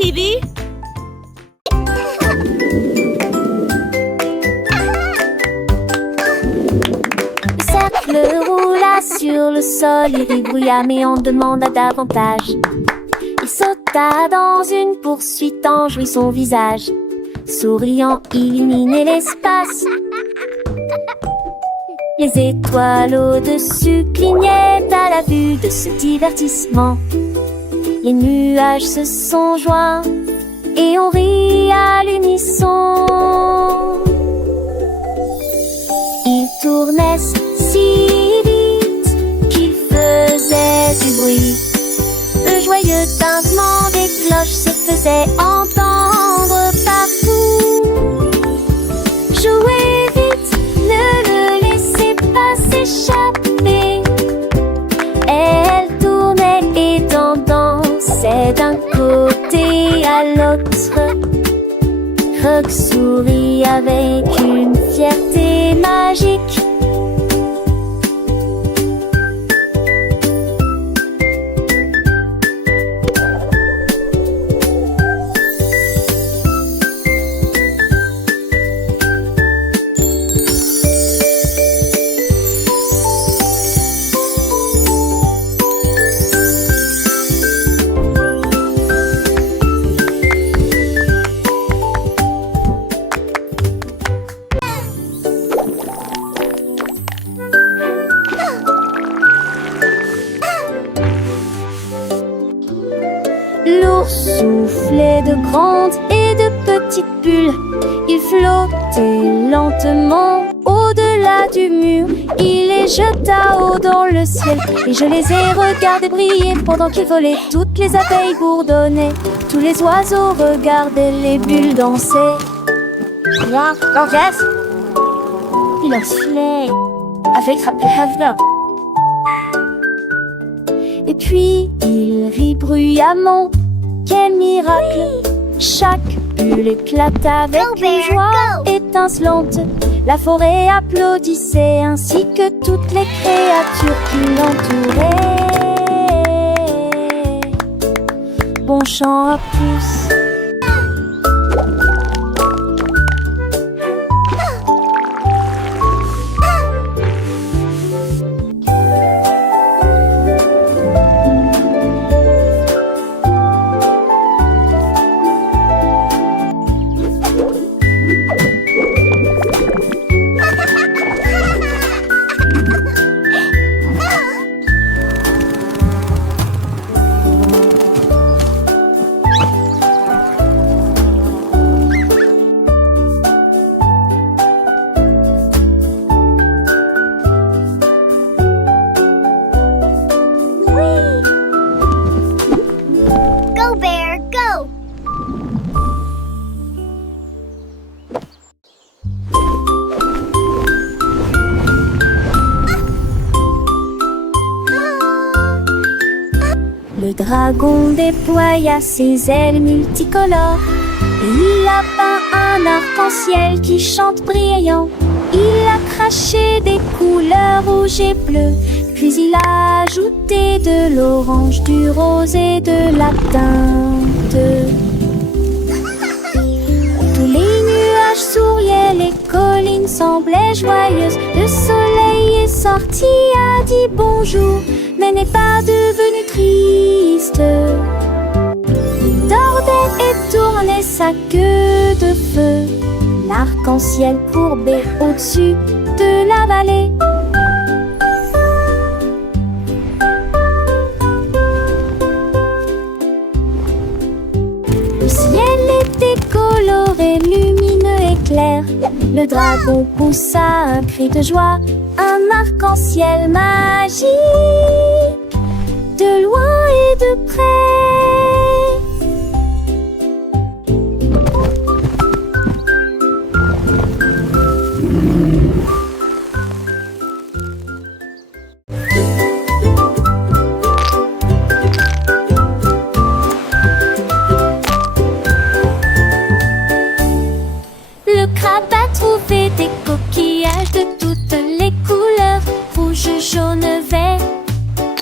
TV? Le cercle roula sur le sol, il ribrouilla mais on demanda davantage. Il sauta dans une poursuite en jouit son visage. Souriant, il illuminait l'espace. Les étoiles au-dessus clignaient à la vue de ce divertissement. Les nuages se sont joints et on rit à l'unisson. Ils tournaient si vite qu'ils faisaient du bruit. Le joyeux tintement des cloches se faisait entendre partout. Jouez vite, ne le laissez pas s'échapper. Elle tournait et dansait d'un côté à l'autre. Croc sourit avec une fierté magique. L'ours soufflait de grandes et de petites bulles. Il flottait lentement au-delà du mur. Il les jeta haut dans le ciel et je les ai regardés briller pendant qu'ils volaient. Toutes les abeilles bourdonnaient, tous les oiseaux regardaient les bulles danser. Ja, gorgeous. Il en filait avec sa petite. et puis il rit bruyamment. Quel miracle! Chaque bulle éclata avec une joie étincelante. La forêt applaudissait ainsi que toutes les créatures qui l'entouraient. Bon chant à tous. Go, Bear, go! Le dragon déploya ses ailes multicolores et il a peint un arc-en-ciel qui chante brillant. Il a craché des couleurs rouges et bleues, puis il a ajouté de l'orange, du rose et de la teinte. Tous les nuages souriaient, les collines semblaient joyeuses. Le soleil est sorti, a dit bonjour, mais n'est pas devenu triste. Il tordait et tournait sa queue de feu, l'arc-en-ciel courbé au-dessus de la vallée. Le ciel était coloré, lumineux et clair. Le dragon poussa un cri de joie, un arc-en-ciel magique, de loin et de près. Le crabe a trouvé des coquillages de toutes les couleurs, rouge, jaune, vert,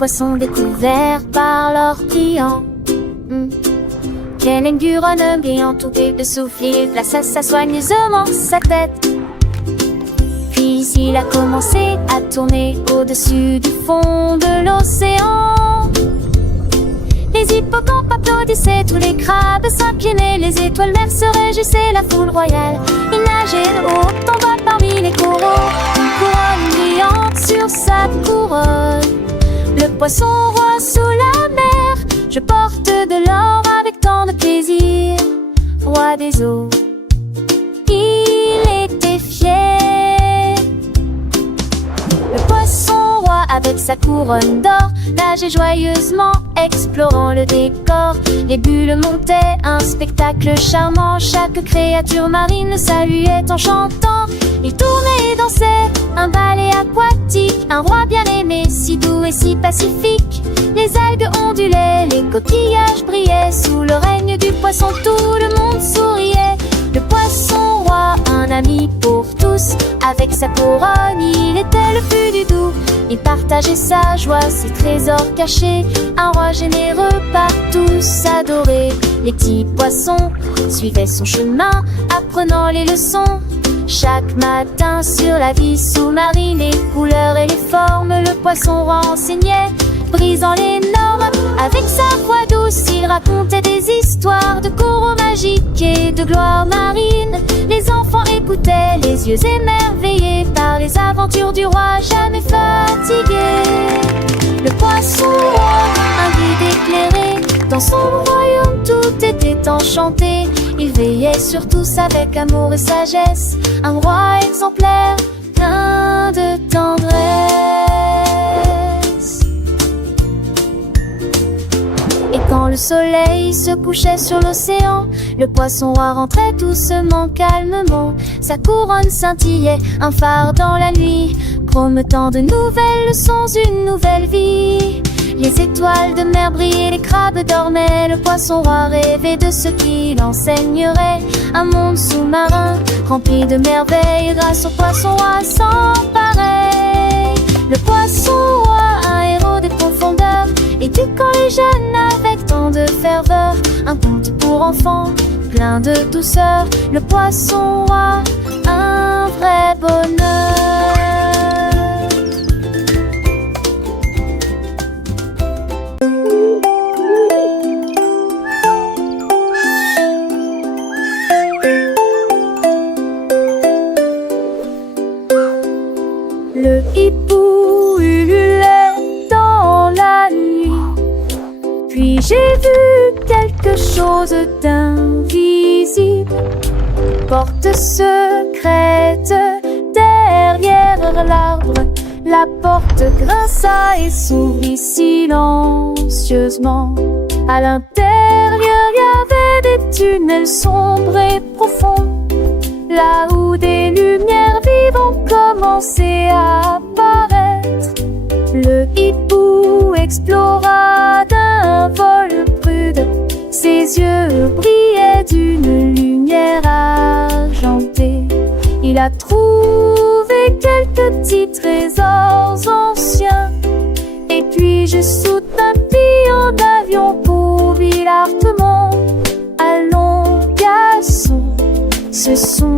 poissons découverts par leurs clients. Quel du renum brillant tout de souffle, il plaça soigneusement sa tête. Puis il a commencé à tourner au-dessus du fond de l'océan. Les hippocampes applaudissaient, tous les crabes s'inclinaient, les étoiles mères se réjouissaient, la foule royale. Il nageait de haut en bas parmi les coraux, une couronne brillante sur sa couronne. Le poisson roi sous la mer, je porte de l'or avec tant de plaisir. Roi des eaux, il était fier. Le poisson roi avec sa couronne d'or nageait joyeusement, explorant le décor. Les bulles montaient, un spectacle charmant. Chaque créature marine le saluait en chantant. Il tournait et dansait, un ballet aquatique. Un roi bien aimé, si doux et si pacifique. Les algues ondulaient, les coquillages brillaient. Sous le règne du poisson, tout le monde souriait. Le poisson roi, un ami pour tous. Avec sa couronne, il était le plus du doux. Il partageait sa joie, ses trésors cachés. Un roi généreux par tous adoré. Les petits poissons suivaient son chemin, apprenant les leçons. Chaque matin sur la vie sous-marine, les couleurs et les formes, le poisson roi enseignait, brisant les normes. Avec sa voix douce, il racontait des histoires de coraux magiques et de gloire marine. Les enfants écoutaient, les yeux émerveillés par les aventures du roi jamais fatigué. Le poisson roi, un guide éclairé, dans son royaume tout était enchanté. Il veillait sur tous avec amour et sagesse, un roi exemplaire, plein de tendresse. Et quand le soleil se couchait sur l'océan, le poisson roi rentrait doucement, calmement. Sa couronne scintillait, un phare dans la nuit, promettant de nouvelles leçons, une nouvelle vie. Les étoiles de mer brillaient, les crabes dormaient. Le poisson roi rêvait de ce qu'il enseignerait. Un monde sous-marin rempli de merveilles, grâce au poisson roi sans pareil. Le poisson roi, un héros des profondeurs, éduquant les jeunes avec tant de ferveur. Un conte pour enfants, plein de douceur. Le poisson roi, un vrai bonheur. Le hibou ululait dans la nuit. Puis j'ai vu quelque chose d'invisible. Porte secrète derrière l'arbre. La porte grinça et s'ouvrit silencieusement. À l'intérieur, il y avait des tunnels sombres et profonds, là où des lumières vivantes commençaient à apparaître. Le hibou explora d'un vol prude. Ses yeux brillaient d'une lumière argentée. Il a trouvé quelques petits trésors anciens. Et puis je saute un pion d'avion pour Villartemont. Allons, garçons, ce sont